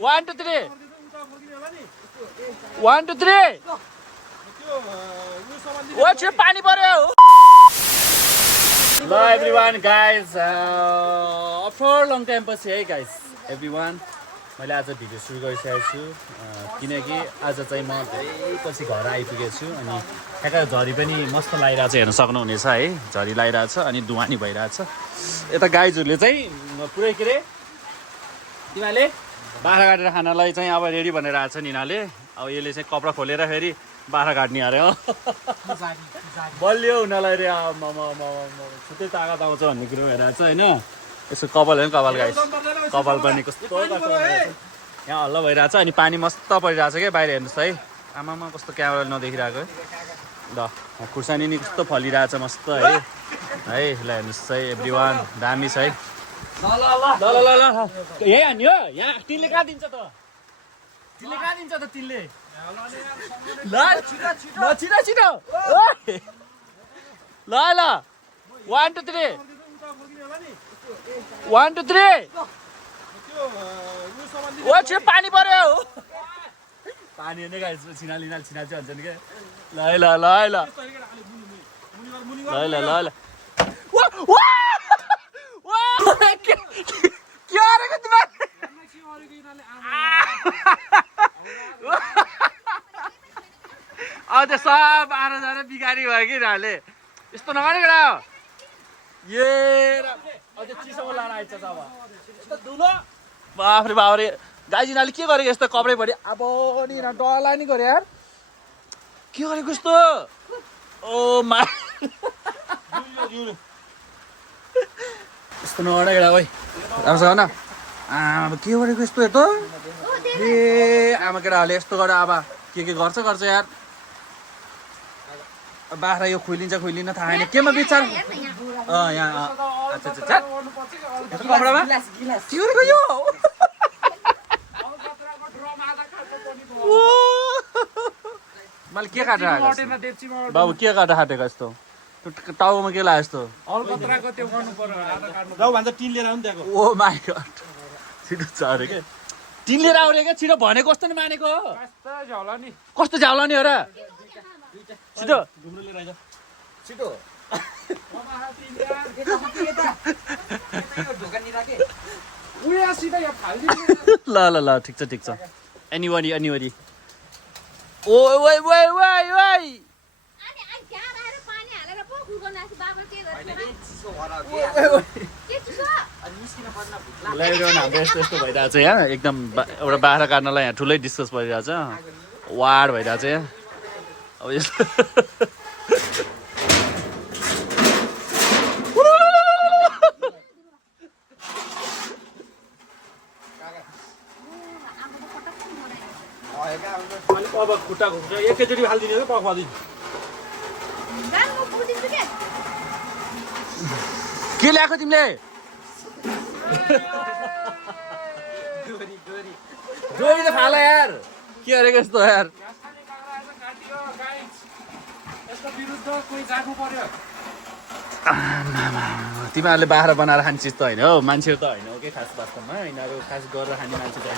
1 2 3 1 2 3 ओ छिटो पानी पर्यो ल everyone guys after long time पछि है गाइज एभ्रीवान मैले आज भिडियो सुरु गरिसकेको छु किनकि आज चाहिँ म धेरै पछि घर आइपुगेको छु अनि ठ्याक्क झरी पनि मस्त लागिरहेछ हेर्न सक्नुहुनेछ है झरी लागिरहेछ अनि धुवानी भइरहेछ यता गाइजहरूले चाहिँ पुरै के अरे तिमीहरूले बाख्रा काटेर खानालाई चाहिँ अब रेडी भनेर आएको छ नि यिनीहरूले अब यसले चाहिँ कपडा खोलेर फेरि बाख्रा काट्ने अरे हो बलियो उनीहरूलाई रे छुट्टै तागत आउँछ भन्ने कुरो भइरहेको छ होइन यसो कपाल होइन कपाल गाइस कपाल पनि कस्तो यहाँ हल्ला भइरहेछ अनि पानी मस्त परिरहेछ क्या बाहिर हेर्नुहोस् है आमामा कस्तो क्यामेराले नदेखिरहेको ल खुर्सानी नि कस्तो फलिरहेछ मस्त है ल हेर्नुहोस् है एभ्रीवान दामी छ है ल यही हान्ने हो यहाँ तिनले कहाँ दिन्छ त तिनले कहाँ दिन्छ त तिनले ल छिटो छिटो ल 1 2 3 1 2 3 ओ छिटो पानी पर्यो पानी नै गाइस छिनाल चाहिँ हुन्छ नि के ल के गरेको तिमी अब त्यो सब आएर जाएर बिगारी भयो कि यिनीहरूले यस्तो नगरेको र ए अझै चिसोमा लाएर आइन्छ अब यस्तो धुलो बाफ्रे बाफ्रे गाइज यिनीहरूले के गरेको यस्तो कपडै भरि अब नि डरलाई नि गऱ्यो यार के गरेको यस्तो ओ मा यस्तो नगरेको ओइ राम्रोसँग न आमा के गरेको यस्तो हेर त ए आमा केटाहरूले यस्तो गरेर अब के गर्छ यार बाख्रा यो खुइलिन्छ थाहा छैन केमा बिचार यहाँ अच्छा कपडामा के गरेको यो मैले के काटेर बाबु के काटेर खाटेको यस्तो टाउकोमा के लाग्यो यस्तो ओ माई गड छिटो छ अरे के टिन लिएर आउने क्या छिटो भनेको कस्तो नि मानेको कस्तो झ्याउला नि हो र छिटो छिटो ल ठिक छ एनिवरी ओ हाम्रो यस्तो भइरहेछ यहाँ एकदम एउटा बाख्रा काट्नलाई यहाँ ठुलै डिस्कस भइरहेछ वार्ड भइरहेछ यहाँ अब यस्तो अब खुट्टा एकैचोटि हालिदिने हो पखादिनु के ल्याएको तिमीले जोरी त फाला यार के गरेको यस्तो यार तिमीहरूले बाख्रा बनाएर खाने चिज त होइन हौ मान्छेहरू त होइन हो कि खास वास्तवमा यिनीहरू खास गरेर खाने मान्छे त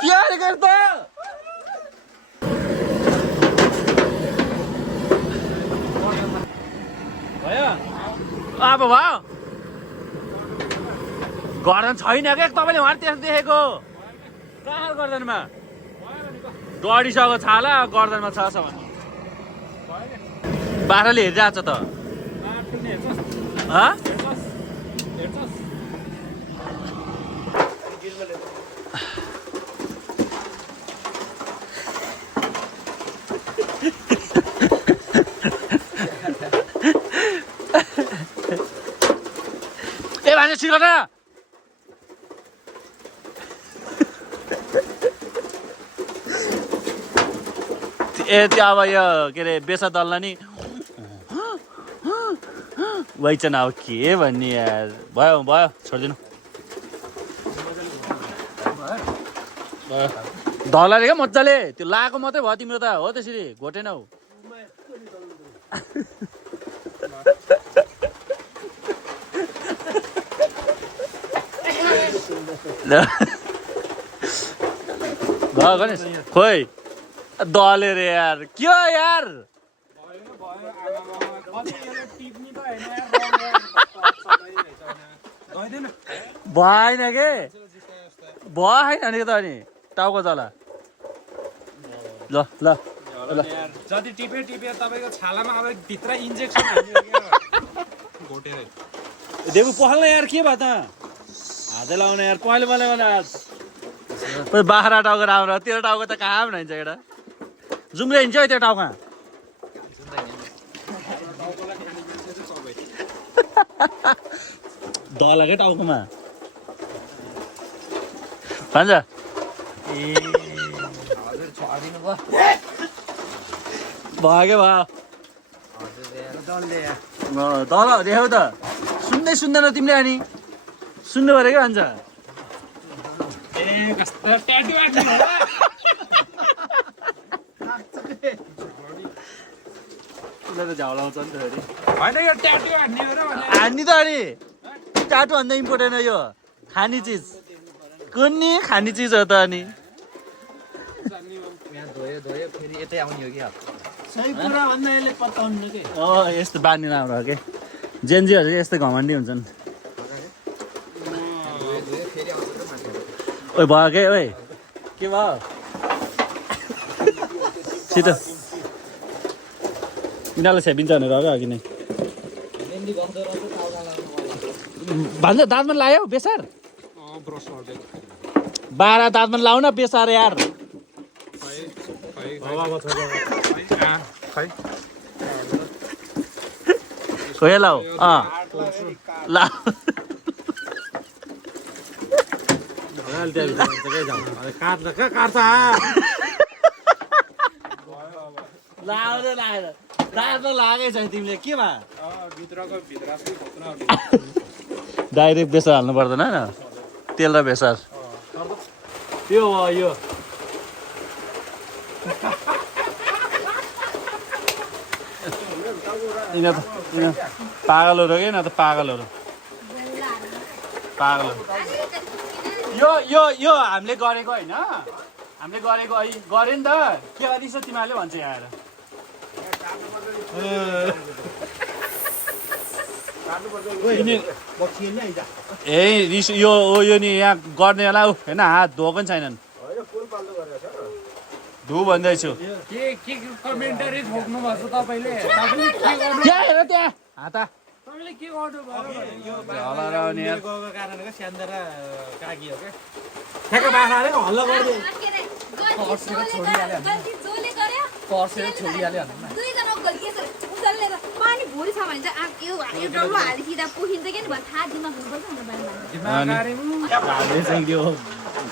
के गरेको त अब भयो गर्दन छैन क्या तपाईँले उहाँ त्यस्तो देखेको कहाँ गर्दनमा डढिसकेको छाला गर्दनमा छ भने बाख्राले हेरिरहेको छ त ए भान्जा छिटो न ए त्यो अब यो के अरे बेसा दललाई नि वाइचन अब के भन्ने यार भयो छोडिदिनु धलाले क्या मजाले त्यो लाएको मात्रै भयो तिम्रो त हो त्यसरी घोटेनौ भयो गणेश खोइ दले रे यार के हो यार भएन के भएन नि त अनि टाउको चला ल ल जति टिपे तपाईँको छालामा अब भित्र इन्जेक्सन हाल्नु घोटेर देबु पहल यार के भयो त हातै लाउने यार पहिले बनाउने हात बाख्रा टाउको राम्रो तेरो टाउको त कहाँ हुन्छ एउटा जुम्रे हिँड्छ है त्यो टाउका दलकै टाउकोमा भन्छ भयो तल देखाउ त सुन्दैन तिमीले अनि सुन्नु पऱ्यो क्या भन्छ झ्याउलाउँछ नि त हान्ने त अनि टाटु भन्दा इम्पोर्टेन्ट हो यो खाने चिज कुनै खाने चिज हो त अनि यस्तो बानी राम्रो हो कि जेन्जीहरू यस्तै घमण्डी हुन्छन् ओइ भयो के ओइ के भयो सित यिनीहरूलाई छेपिन्छ भनेर हो क्या अघि नै भन्छ दाँतमा लायो बेसार 12 दाँतमा लाउ न बेसार यार खोइ लाऊ ला दाँतमा लागेछ तिमीले के डाइरेक्ट बेसार हाल्नु पर्दैन होइन तेल र बेसार त्यो हो यो पागलहरू के न त पागलहरू यो हामीले गरेको होइन हामीले गरेको गऱ्यो नि त के गरिस् तिमीहरूले भन्छ यहाँ ए रिस यो नि यहाँ गर्नेलाई होइन हात धोएको पनि छैनन् धु भन्दैछु त्यहाँ हेर त्यहाँ हाता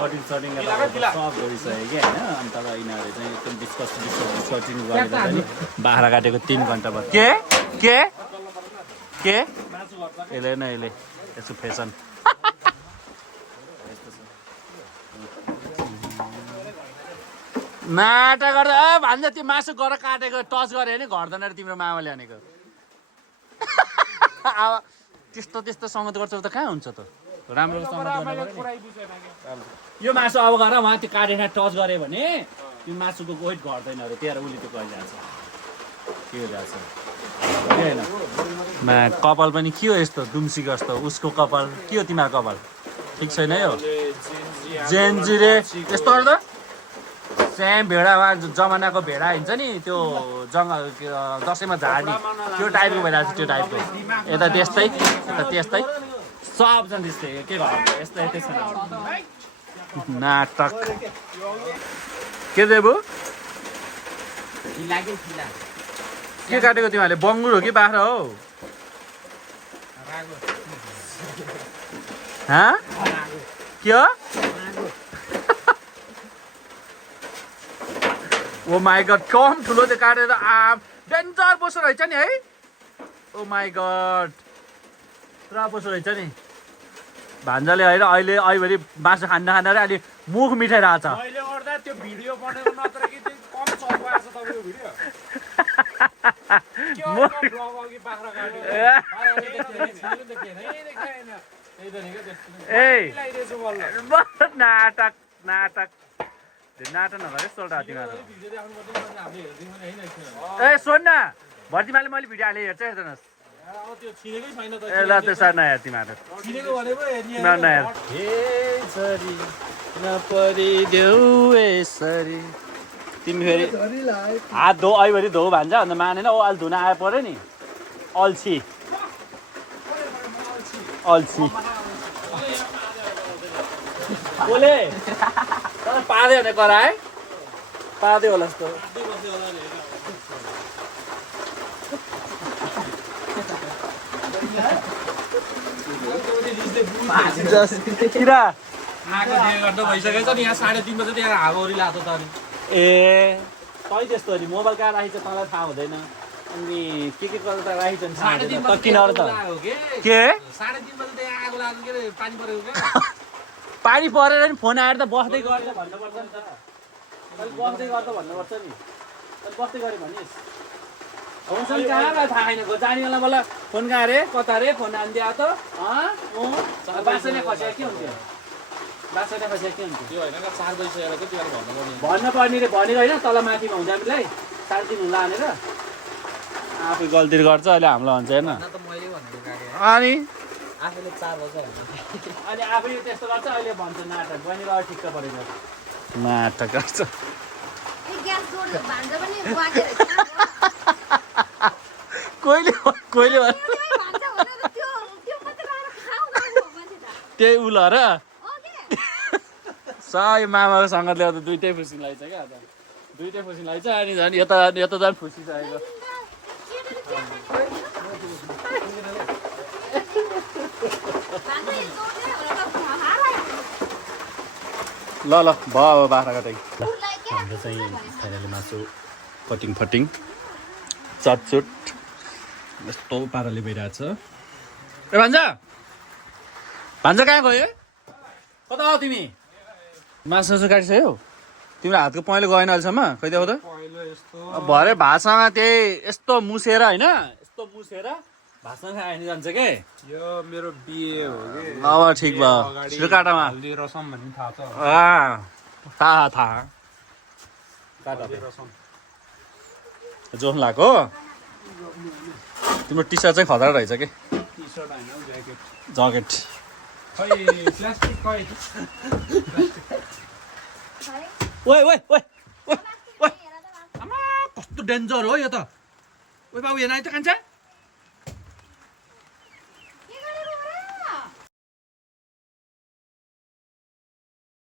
कटिङ सटिङ सब गरिसक्यो कि होइन अनि तब यिनीहरूले चाहिँ एकदम डिस्कटिङ गरेर चाहिँ बाख्रा काटेको 3 घन्टा बाद के यसले न यसले यसो फेसन नाटक गर्दा भन्छ त्यो मासु गर काटेको टच गऱ्यो भने घट्दैन रे तिम्रो मामाले भनेको अब त्यस्तो सङ्गत गर्छ त कहाँ हुन्छ त राम्रो यो मासु अब गर उहाँ त्यो काटेर टच गऱ्यो भने त्यो मासुको वेट घट्दैन अरे त्यही उसले त्यो गरिरहेको छ के भइरहेको छ कपाल पनि के हो यस्तो दुम्सी जस्तो उसको कपाल के हो तिमीहरूको कपाल ठिक छैन यो जेन्जीले यस्तो गर्दा सेम भेडा जमानाको भेडा हुन्छ नि त्यो दसैँमा झार्ने त्यो टाइपको भइरहेको छ त्यो टाइपको यता त्यस्तै सबजना त्यस्तै के गर्नु यस्तै नाटक के देबु के काटेको तिमीहरूले बङ्गुर हो कि बाख्रा हो के हो ओ माई गड कम ठुलो त्यो काटेर डेन्जर पसो रहेछ नि है ओ माई गड पुरा पसो रहेछ नि भान्जाले होइन अहिले मासु खाँदा अहिले मुख मिठाइरहेछ त्यही त नि क्या त्यस्तो ए लगाइदिएछु बल्ल नाटक नाटक त्यो नाटक नगर सोल्टा तिमीहरू भिडियो देखाउनु पर्दैन हामीले हेर्दियौँ भने हैन एकछिन ए सुन न भर्तिमाले मैले भिडियो हालेँ हेर्छ हेर्दैनस् अब त्यो छिनेकै छैन त ए ल त्यसो नहेर तिमीहरू छिनेको भनेको तिमीहरू नहेर हे झरी नपरिदेऊ यसरी तिमी फेरि हात धो ऐभरि धो भन्छ अन्त मानेन ओ अहिले धुन आए पऱ्यो नि अल्छी अल्छी बोले तर पाँदै भने कराए पाँदै होला जस्तो किरा आएको दिए गर्दा भइसकेछ नि यहाँ 3:30 बजे त यहाँ हावाहुरी लाग्थ्यो त अनि ए तै त्यस्तो नि मोबाइल कहाँ राखिन्छ तँलाई थाहा हुँदैन अनि के गरेर त राखिन्छ नि थाहा हुँदैन त किन अरू त के 3:30 बजे त यहाँ आगो लाग्यो के अरे पानी परेको क्या पानी परेर नि फोन आएर त बस्दै गर्छ भन्नुपर्छ नि त अहिले बस्दै गर्दा भन्नुपर्छ नि अहिले बस्दै गऱ्यो भनिस् हुन्छ नि कहाँलाई थाहा छैन जाने बेला मलाई फोन कहाँ अरे कता अरे फोन हानिदियो त बासैले खस्या के हुन्थ्यो बासैले खस्या के हुन्थ्यो त्यो होइन 4 बजिसकेर के त्यो भन्नुपर्ने भन्न पर्ने रे भनेको होइन तल माथिमा हुन्छ हामीलाई 3:30 हुँला भनेर आफै गल्ती गर्छ अहिले हामीलाई भन्छ होइन त मैले भनेको काके अनि आफैले 4 बजे भने अनि आफै त्यस्तो गर्छ अहिले भन्छ नाटक बहिनीलाई अरू ठिक्क परेको नाटक गर्छ कोहीले कोहीले त्यही उल र सय मामाको सङ्गतले गर्दा दुइटै फुसी लगाइछ क्या त दुइटै फुसी लगाइछ अनि झन् यता यता झन् फुसी चाहिएको ल ल भयो अब बाख्रा काटेँ हाम्रो चाहिँ फाइनली मासु कटिङ फटिङ चटचुट यस्तो पाराले भइरहेछ ए भान्जा भान्जा कहाँ गयो कता हो तिमी मासु काटिसक्यौ तिम्रो हातको पहेँलो गएन अहिलेसम्म खै देऊ त पहिलो यस्तो भरे भातसँग त्यही यस्तो मुसेर होइन यस्तो मुसेर भातसँग खायो जान्छ के यो मेरो बिहे हो के अब ठिक भयो छिटो काटामा हल्दी रसम भन्ने थाहा छ थाहा थाहा काटा रसम जोस लगाएको तिम्रो टी सर्ट चाहिँ खतरा रहेछ कि टी-सर्ट हैन ज्याकेट ज्याकेट खै प्लास्टिक खै ओइ ओइ ओइ ओइ ओइ आमा कस्तो डेन्जर हो यो त ओइ बाबु हेर्न आइ त कान्छा